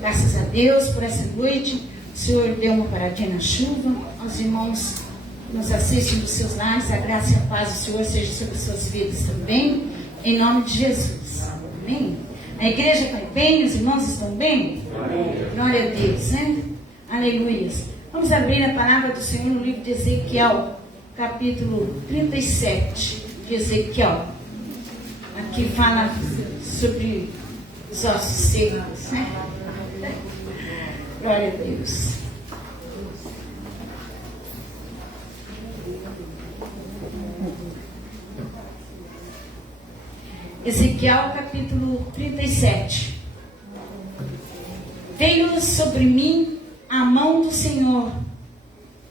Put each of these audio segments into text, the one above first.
Graças a Deus por essa noite. O Senhor deu uma paradinha na chuva. Aos irmãos que nos assistem dos seus lares, a graça e a paz do Senhor seja sobre suas vidas também, em nome de Jesus. Amém? A igreja está bem? Os irmãos estão bem? Amém. Glória a Deus, né? Aleluia. Vamos abrir a palavra do Senhor no livro de Ezequiel, capítulo 37 de Ezequiel. Aqui fala sobre os ossos secos, né? Glória a Deus. Ezequiel capítulo 37. Veio sobre mim a mão do Senhor.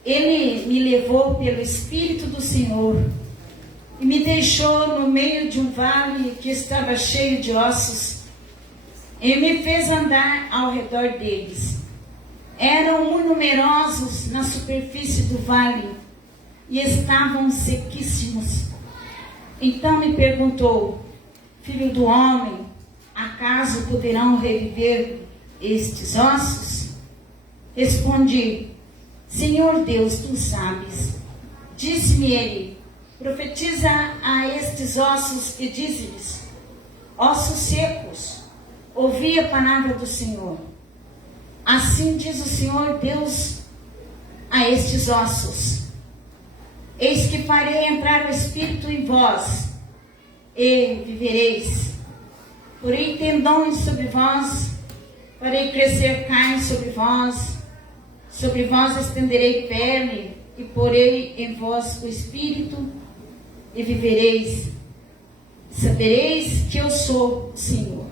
Ele me levou pelo Espírito do Senhor e me deixou no meio de um vale que estava cheio de ossos e me fez andar ao redor deles. Eram muito numerosos na superfície do vale e estavam sequíssimos. Então me perguntou: Filho do homem, acaso poderão reviver estes ossos? Respondi: Senhor Deus, tu sabes. Disse-me ele: profetiza a estes ossos e dize-lhes: ossos secos, ouvi a palavra do Senhor. Assim diz o Senhor Deus a estes ossos: eis que farei entrar o Espírito em vós, e vivereis. Porei tendões sobre vós, farei crescer carne sobre vós estenderei pele, e porei em vós o Espírito, e vivereis. Sabereis que eu sou o Senhor.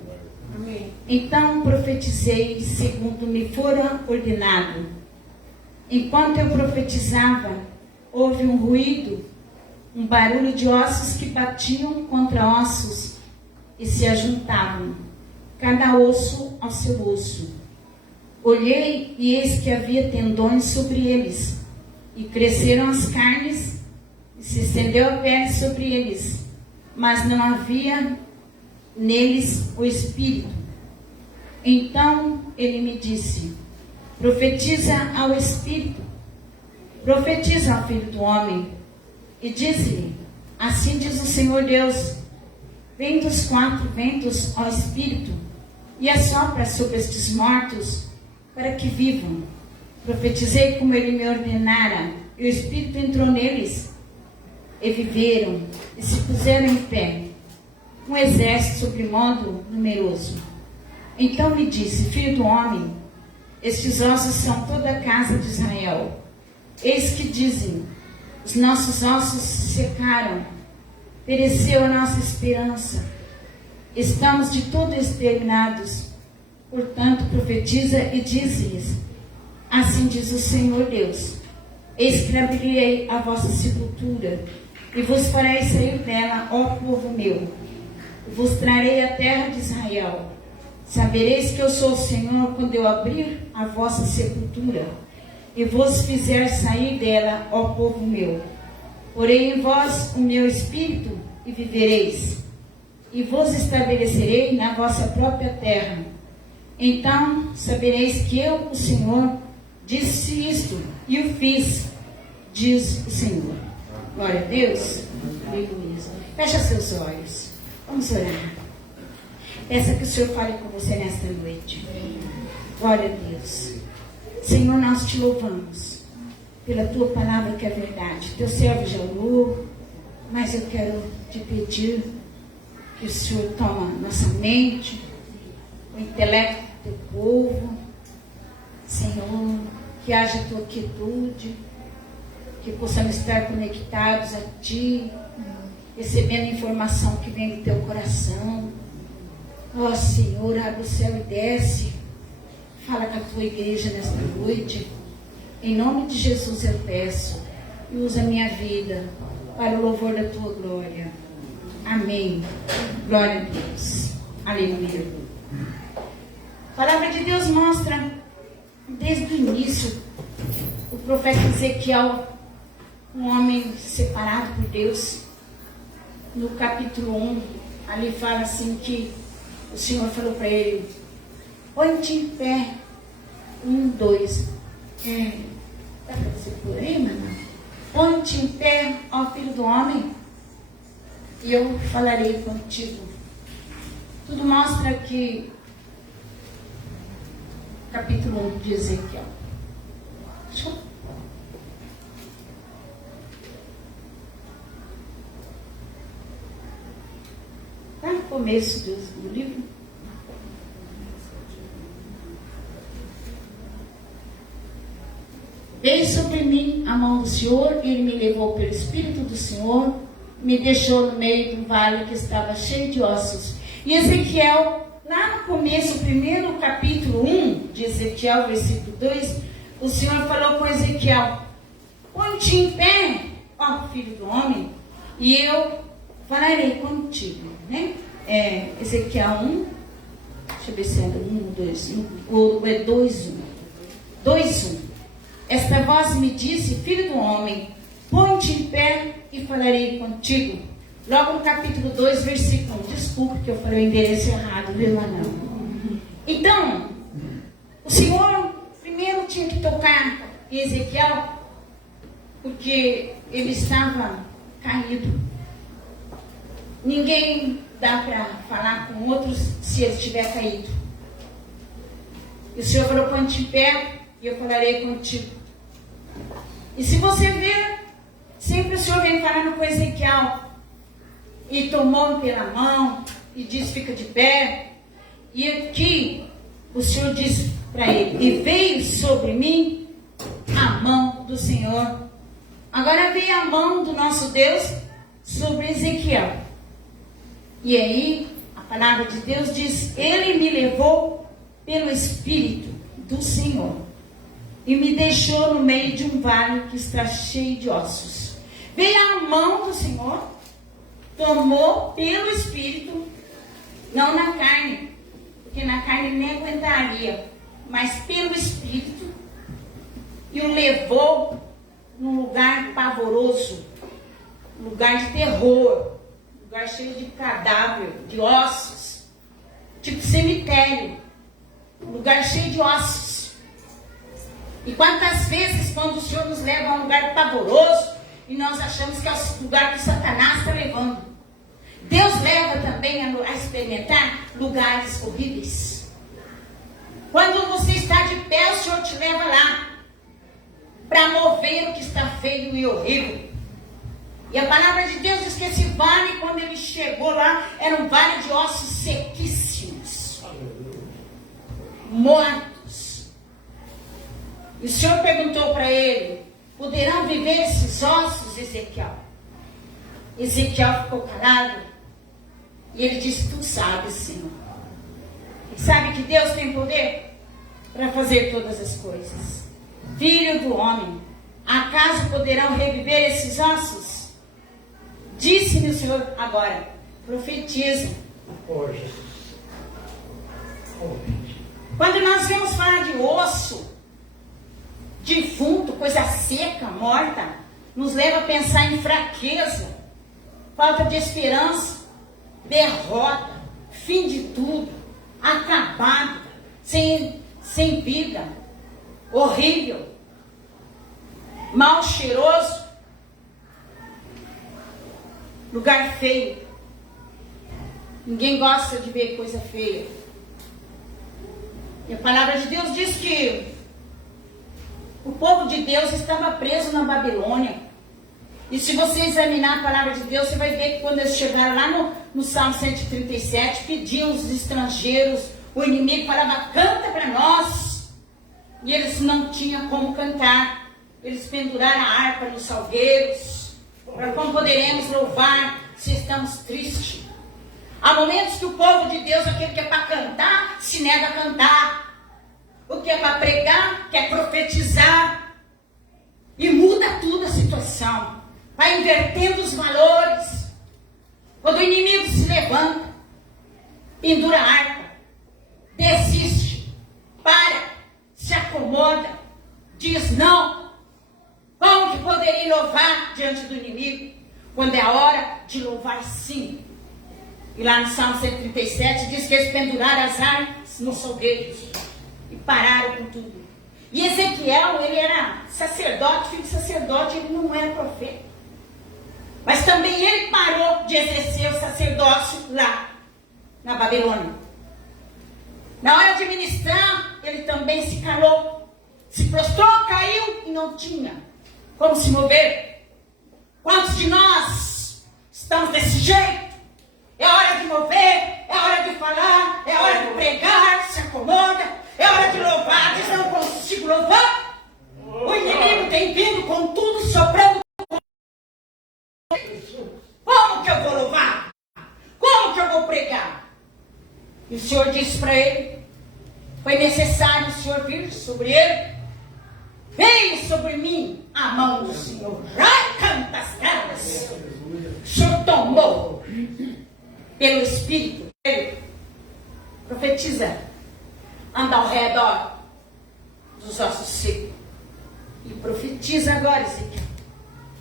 Amém. Então profetizei segundo me fora ordenado. Enquanto eu profetizava, houve um ruído, um barulho de ossos que batiam contra ossos e se ajuntavam, cada osso ao seu osso. Olhei e eis que havia tendões sobre eles, e cresceram as carnes, e se estendeu a pele sobre eles, mas não havia neles o Espírito. Então ele me disse: profetiza ao Espírito, profetiza ao Filho do homem, e disse-lhe: assim diz o Senhor Deus: vem dos quatro ventos ao Espírito, e assopra sobre estes mortos, para que vivam. Profetizei como ele me ordenara, e o Espírito entrou neles, e viveram, e se puseram em pé, um exército sobre modo numeroso. Então me disse: filho do homem, estes ossos são toda a casa de Israel. Eis que dizem: os nossos ossos se secaram, pereceu a nossa esperança, estamos de todo exterminados. Portanto profetiza e dize-lhes: assim diz o Senhor Deus: eis que abrirei a vossa sepultura, e vos farei sair dela, ó povo meu, e vos trarei a terra de Israel. Sabereis que eu sou o Senhor quando eu abrir a vossa sepultura, e vos fizer sair dela, ó povo meu. Porei em vós o meu Espírito, e vivereis, e vos estabelecerei na vossa própria terra. Então sabereis que eu, o Senhor, disse isto, e o fiz, diz o Senhor. Glória a Deus. Aleluia. Fecha seus olhos. Vamos orar. Peça que o Senhor fale com você nesta noite. Glória a Deus. Senhor, nós te louvamos pela tua palavra que é verdade. Teu servo já orou, mas eu quero te pedir que o Senhor toma nossa mente, o intelecto do teu povo. Senhor, que haja tua quietude, que possamos estar conectados a ti, recebendo a informação que vem do teu coração. Ó Senhor, abre o céu e desce. Fala com a tua igreja nesta noite. Em nome de Jesus eu peço. E usa a minha vida para o louvor da tua glória. Amém. Glória a Deus. Aleluia. A palavra de Deus mostra, desde o início, o profeta Ezequiel, um homem separado por Deus. No capítulo 1, ali fala assim que o Senhor falou para ele: Põe-te em pé. 1, 2. Dá para você por aí, mano? Põe-te em pé, ó filho do homem, e eu falarei contigo. Tudo mostra que capítulo 1 de Ezequiel. Está no começo do livro. Veio sobre mim a mão do Senhor, e Ele me levou pelo Espírito do Senhor, me deixou no meio de um vale que estava cheio de ossos. E Ezequiel, lá no começo, primeiro capítulo 1 de Ezequiel, versículo 2, o Senhor falou com Ezequiel: põe-te em pé, ó filho do homem, e eu falarei contigo. Né? Ezequiel 1, deixa eu ver se era 1, 2, 1, ou é 2, 1. 2, 1. Esta voz me disse: filho do homem, põe-te em pé e falarei contigo. Logo no capítulo 2, versículo 1. Desculpe que eu falei o endereço errado, viu, Anão? Então, o Senhor primeiro tinha que tocar em Ezequiel, porque ele estava caído. Ninguém dá para falar com outros se ele estiver caído. E o Senhor falou: põe-te em pé e eu falarei contigo. E se você ver, sempre o Senhor vem falando com Ezequiel, e tomou pela mão, e diz: fica de pé. E aqui, o Senhor diz para ele: e veio sobre mim a mão do Senhor. Agora veio a mão do nosso Deus sobre Ezequiel. E aí, a palavra de Deus diz: Ele me levou pelo Espírito do Senhor e me deixou no meio de um vale que está cheio de ossos. Veio a mão do Senhor, tomou pelo Espírito, não na carne, porque na carne nem aguentaria, mas pelo Espírito, e o levou num lugar pavoroso, lugar de terror, lugar cheio de cadáver, de ossos, tipo cemitério, lugar cheio de ossos. E quantas vezes, quando o Senhor nos leva a um lugar pavoroso, e nós achamos que é o lugar que Satanás está levando, Deus leva também a experimentar lugares horríveis. Quando você está de pé, o Senhor te leva lá, para mover o que está feio e horrível. E a palavra de Deus diz que esse vale, quando ele chegou lá, era um vale de ossos sequíssimos, mortos. E o Senhor perguntou para ele: poderão viver esses ossos, Ezequiel? Ezequiel ficou calado, e ele disse: tu sabes, Senhor. E sabe que Deus tem poder para fazer todas as coisas. Filho do homem, acaso poderão reviver esses ossos? Disse-me o Senhor agora: profetiza. Quando nós vemos falar de osso defunto, coisa seca, morta, nos leva a pensar em fraqueza, falta de esperança, derrota, fim de tudo, acabado, sem vida, horrível, mal cheiroso, lugar feio. Ninguém gosta de ver coisa feia. E a palavra de Deus diz que o povo de Deus estava preso na Babilônia. E se você examinar a palavra de Deus, você vai ver que quando eles chegaram lá no Salmo 137, pediam os estrangeiros, o inimigo falava: canta para nós. E eles não tinham como cantar. Eles penduraram a harpa nos salgueiros. Para como poderemos louvar se estamos tristes? Há momentos que o povo de Deus, aquele que é para cantar, se nega a cantar. O que é para pregar, quer profetizar. E muda tudo a situação. Vai invertendo os valores. Quando o inimigo se levanta, pendura a harpa, desiste, para, se acomoda, diz não. Como que poderia louvar diante do inimigo, quando é a hora de louvar sim? E lá no Salmo 137 diz que eles penduraram as armas nos salgueiros e pararam com tudo. E Ezequiel, ele era sacerdote, filho de sacerdote, ele não era profeta. Mas também ele parou de exercer o sacerdócio lá na Babilônia. Na hora de ministrar, ele também se calou, se prostrou, caiu e não tinha como se mover. Quantos de nós estamos desse jeito? É hora de mover, é hora de falar, é hora de pregar, se acomoda, é hora de louvar, diz não consigo louvar. O inimigo tem vindo com tudo soprando. Como que eu vou louvar? Como que eu vou pregar? E o Senhor disse para ele, foi necessário o Senhor vir sobre ele. Veio sobre mim a mão do Senhor. Ai, canta as caras. O Senhor tomou pelo Espírito dele. Profetiza. Anda ao redor dos ossos secos. E profetiza agora, Ezequiel.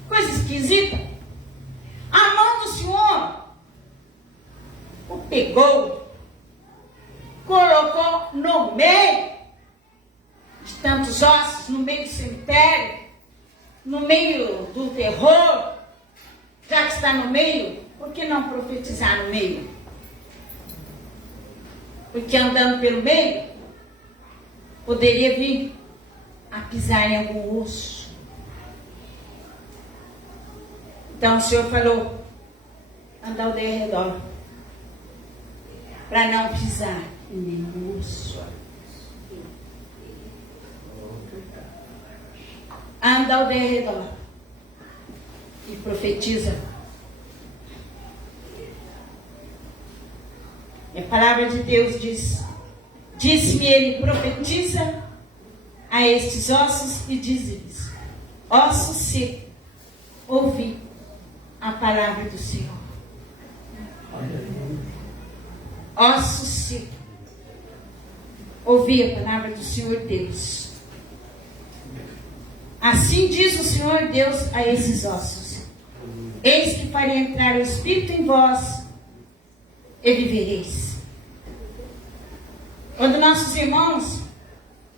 Coisa esquisita. A mão do Senhor o pegou, colocou no meio de tantos ossos, no meio do cemitério, no meio do terror. Já que está no meio, por que não profetizar no meio? Porque andando pelo meio, poderia vir a pisar em algum osso. Então o Senhor falou, anda ao derredor, para não pisar em nenhum osso. Anda ao derredor e profetiza. E a palavra de Deus diz, disse-me ele, profetiza a estes ossos e diz-lhes, ossos secos, ouvi a palavra do Senhor. Ossos secos, ouvi a palavra do Senhor Deus. Assim diz o Senhor Deus a esses ossos, eis que farei entrar o Espírito em vós e vivereis. Quando nossos irmãos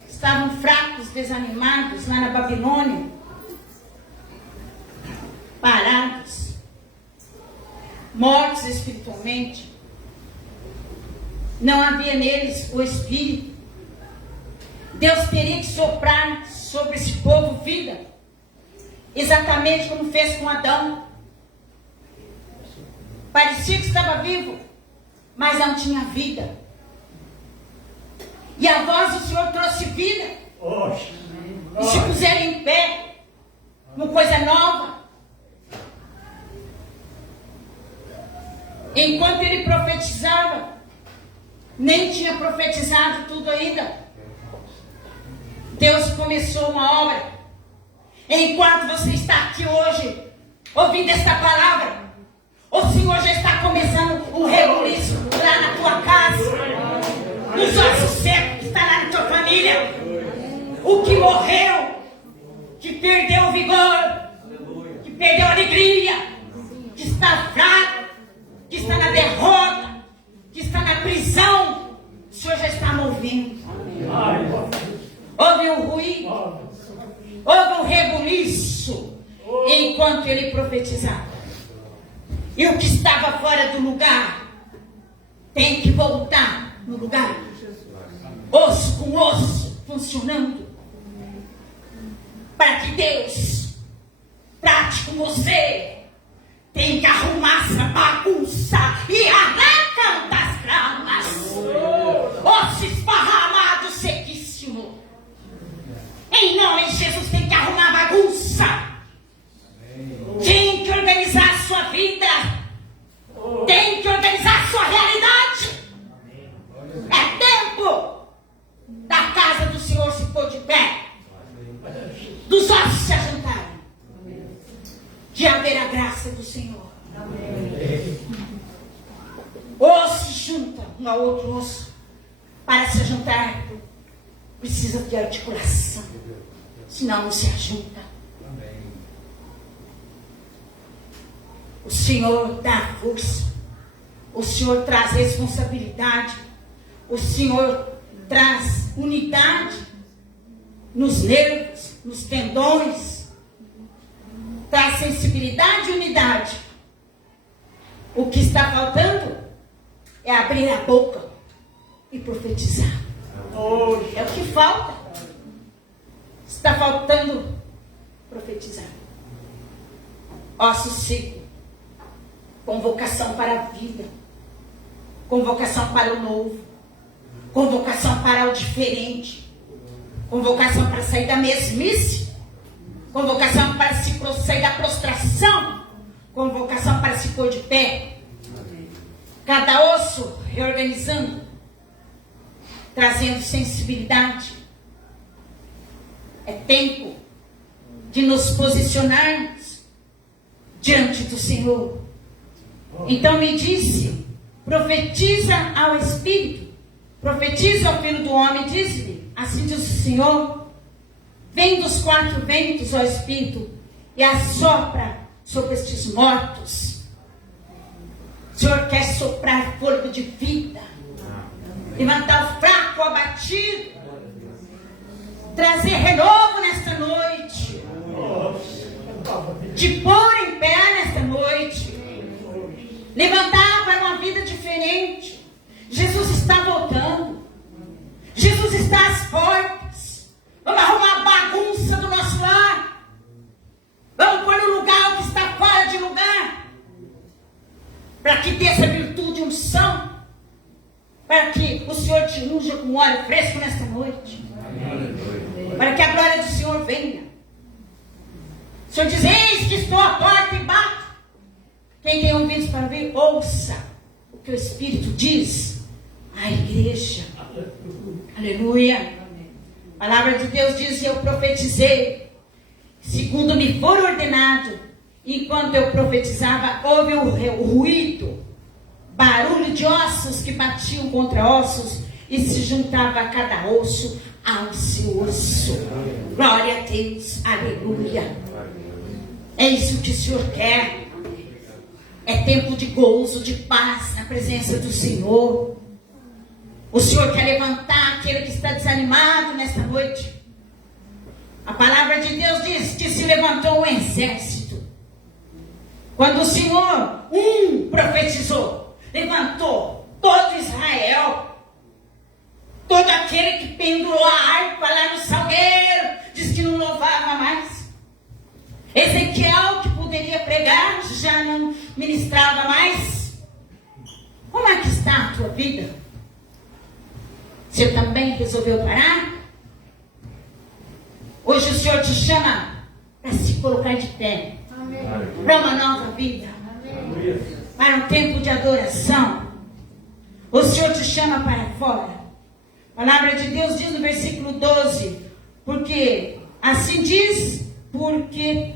estavam fracos, desanimados lá na Babilônia, parados, mortos espiritualmente, não havia neles o Espírito. Deus teria que soprar sobre esse povo vida, exatamente como fez com Adão. Parecia que estava vivo, mas não tinha vida. E a voz do Senhor trouxe vida. E se puseram em pé, uma coisa nova. Enquanto ele profetizava, nem tinha profetizado tudo ainda, Deus começou uma obra. Enquanto você está aqui hoje, ouvindo esta palavra, o Senhor já está começando um rebuliço lá na tua casa, nos ossos secos que está lá na tua família. O que morreu, que perdeu o vigor, que perdeu a alegria, que está fraco, que está na derrota, que está na prisão, o Senhor já está movendo. Houve um ruído, houve um rebuliço, enquanto ele profetizava. E o que estava fora do lugar tem que voltar no lugar. Osso com osso, funcionando. Para que Deus trate com você, tem que arrumar essa bagunça e arranca das gramas. Osso esparramado, sequíssimo. Em nome de Jesus, tem que arrumar a bagunça. Tem que organizar a sua vida. Tem que organizar a sua realidade. É tempo da casa do Senhor se pôr de pé, dos ossos se ajuntarem, de haver a graça do Senhor. Osso se junta um ao outro osso. Para se juntar, precisa de articulação, senão não se ajunta. O Senhor dá força O Senhor traz responsabilidade. O Senhor traz unidade nos nervos, nos tendões. Traz sensibilidade e unidade. O que está faltando é abrir a boca e profetizar. É o que falta. Está faltando profetizar. Ossos secos. Convocação para a vida. Convocação para o novo. Convocação para o diferente. Convocação para sair da mesmice. Convocação para sair da prostração. Convocação para se pôr de pé. Cada osso reorganizando. Trazendo sensibilidade. É tempo de nos posicionarmos diante do Senhor. Então me disse: profetiza ao Espírito, profetiza ao Filho do Homem, diz-lhe, assim diz o Senhor, vem dos quatro ventos, ó Espírito, e assopra sobre estes mortos. O Senhor quer soprar fôlego de vida, levantar o fraco, o abatido, trazer renovo nesta noite, te pôr em pé nesta noite, levantar para uma vida diferente. Jesus está voltando. Jesus está às portas. Vamos arrumar a bagunça do nosso lar. Vamos pôr no lugar o que está fora de lugar. Para que dê essa virtude e unção. Para que o Senhor te unja com óleo fresco nesta noite. Para que a glória do Senhor venha. O Senhor diz: eis que estou à porta e bato. Quem tem ouvidos para ouvir, ouça o que o Espírito diz à igreja. Aleluia. A palavra de Deus diz: eu profetizei, segundo me for ordenado. Enquanto eu profetizava, houve o ruído, barulho de ossos que batiam contra ossos, e se juntava a cada osso ao seu osso. Glória a Deus. Aleluia. É isso que o Senhor quer. É tempo de gozo, de paz na presença do Senhor. O Senhor quer levantar aquele que está desanimado nesta noite. A palavra de Deus diz que se levantou um exército. Quando o Senhor profetizou, levantou todo Israel. Todo aquele que pendurou a harpa lá no salgueiro, diz que não louvava mais. Ezequiel, que poderia pregar, já não ministrava mais. Como é que está a tua vida? Você também resolveu parar? Hoje o Senhor te chama para se colocar de pé. Amém. Para uma nova vida. Amém. Para um tempo de adoração. O Senhor te chama para fora. A palavra de Deus diz no versículo 12: porque assim diz, porque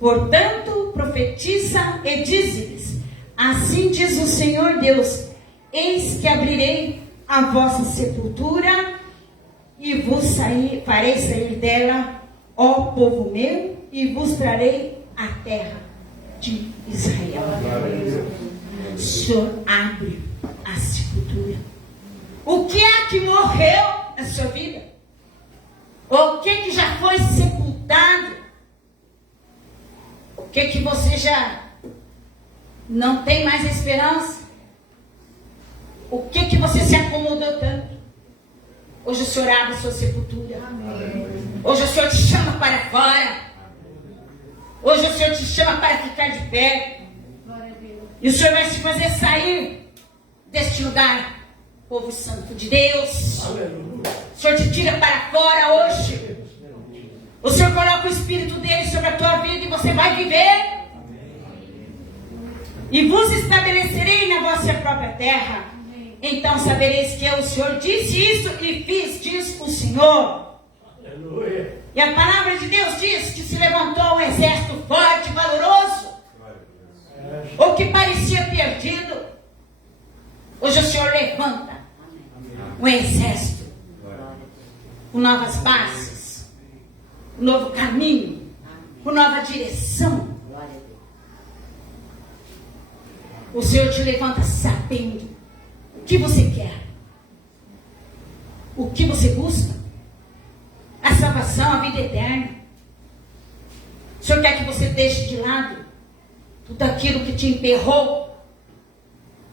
portanto profetiza e diz-lhes: assim diz o Senhor Deus, eis que abrirei a vossa sepultura e vos farei sair dela, ó povo meu, e vos trarei a terra de Israel. O Senhor abre a sepultura. O que é que morreu na sua vida? O que já foi sepultado? O que você já não tem mais esperança? O que você se acomodou tanto? Hoje o Senhor abre a sua sepultura. Amém. Hoje o Senhor te chama para fora. Hoje o Senhor te chama para ficar de pé. E o Senhor vai te fazer sair deste lugar, povo santo de Deus. O Senhor te tira para fora hoje. O Senhor coloca o Espírito dele sobre a tua vida e você vai viver. E vos estabelecerei na vossa própria terra. Então sabereis que eu, o Senhor, disse isso e fiz, diz o Senhor. Aleluia. E a palavra de Deus diz que se levantou um exército forte, valoroso. O que parecia perdido, hoje o Senhor levanta um exército com novas bases, um novo caminho, com nova direção. O Senhor te levanta sabendo o que você quer. O que você busca? A salvação, a vida eterna. O Senhor quer que você deixe de lado tudo aquilo que te emperrou,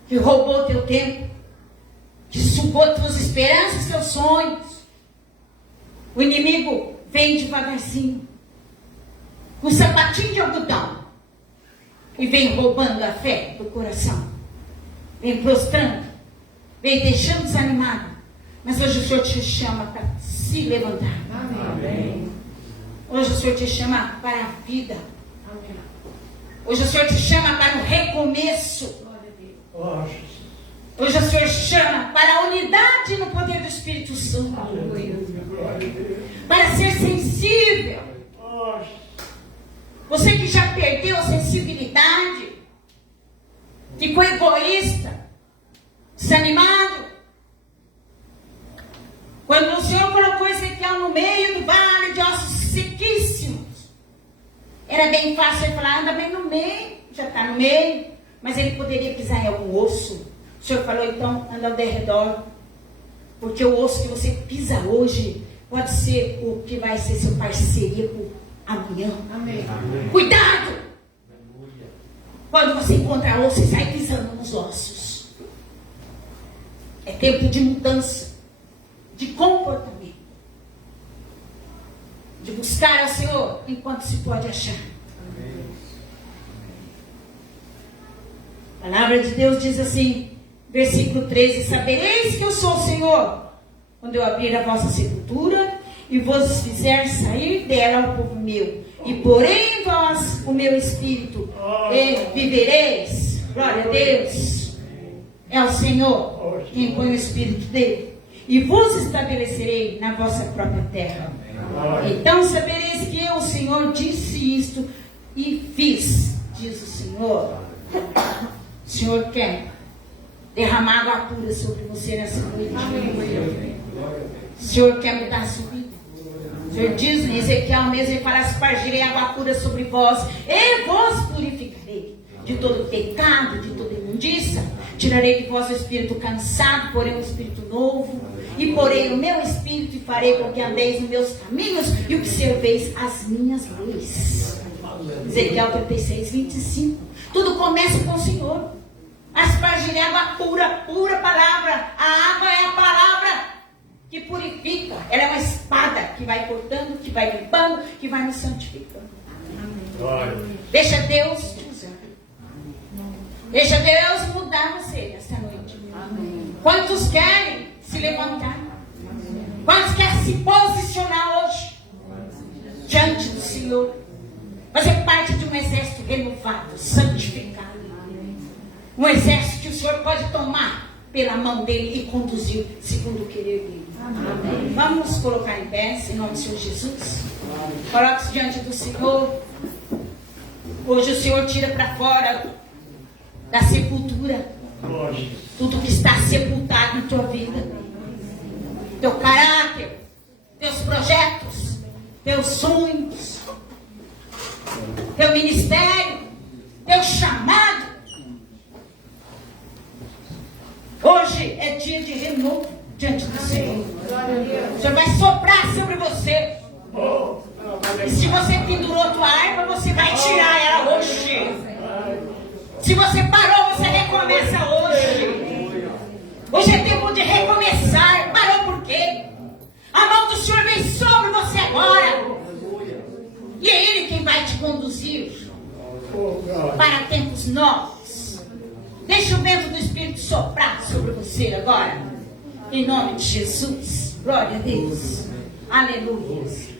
que roubou teu tempo, que sugou tuas esperanças, teus sonhos. O inimigo vem devagarzinho, com um sapatinho de algodão, e vem roubando a fé do coração, vem prostrando, vem deixando desanimado. Mas hoje o Senhor te chama para se levantar. Amém. Hoje o Senhor te chama para a vida. Amém. Hoje o Senhor te chama para o recomeço. Hoje o Senhor chama para a unidade no poder do Espírito Santo. Para ser sensível. Você que já perdeu a sensibilidade, ficou egoísta, desanimado. Quando o Senhor colocou Ezequiel no meio do vale de ossos sequíssimos, era bem fácil ele falar, anda bem no meio, já está no meio, mas ele poderia pisar em algum osso. O Senhor falou, então, anda ao derredor, porque o osso que você pisa hoje pode ser o que vai ser seu parceiro amanhã. Amém. Cuidado! Quando você encontra osso, você sai pisando nos ossos. É tempo de mudança, de comportamento, de buscar ao Senhor enquanto se pode achar. Amém. A palavra de Deus diz assim, versículo 13: sabereis que eu sou o Senhor, quando eu abrir a vossa sepultura e vos fizer sair dela o povo meu, e porém em vós o meu espírito, e vivereis. Glória a Deus. É o Senhor quem põe o espírito dele. E vos estabelecerei na vossa própria terra. Então sabereis que eu, o Senhor, disse isto e fiz, diz o Senhor. O Senhor quer derramar água pura sobre você nessa noite. O Senhor quer mudar a sua vida. O Senhor diz em Ezequiel mesmo, ele fala, espargirei água pura sobre vós e vos purificarei de todo pecado, de toda imundícia. Tirarei de vós o espírito cansado, porém um espírito novo, e porei o meu espírito e farei com que andeis nos meus caminhos e o que serveis as minhas leis. Ezequiel 36, 25. Tudo começa com o Senhor. Aspargirei água pura, pura palavra. A água é a palavra que purifica. Ela é uma espada que vai cortando, que vai limpando, que vai nos santificando. Amém. Deixa Deus te usar. Deixa Deus mudar você nesta noite. Amém. Quantos querem se levantar? Quantos querem se posicionar hoje diante do Senhor? Fazer parte de um exército renovado, santificado. Um exército que o Senhor pode tomar pela mão dele e conduzir segundo o querer dele. Amém. Vamos colocar em pé, em nome do Senhor Jesus. Coloque-se diante do Senhor. Hoje o Senhor tira para fora da sepultura tudo que está sepultado na tua vida, teu caráter, teus projetos, teus sonhos, teu ministério, teu chamado. Hoje é dia de renovo diante do Senhor. O Senhor vai soprar sobre você. E se você pendurou tua harpa, você vai tirar ela hoje. Se você parou, você recomeça hoje. Hoje é tempo de recomeçar. Parou por quê? A mão do Senhor vem sobre você agora. E é Ele quem vai te conduzir para tempos novos. Deixa o vento do Espírito soprar sobre você agora. Em nome de Jesus. Glória a Deus. Aleluia.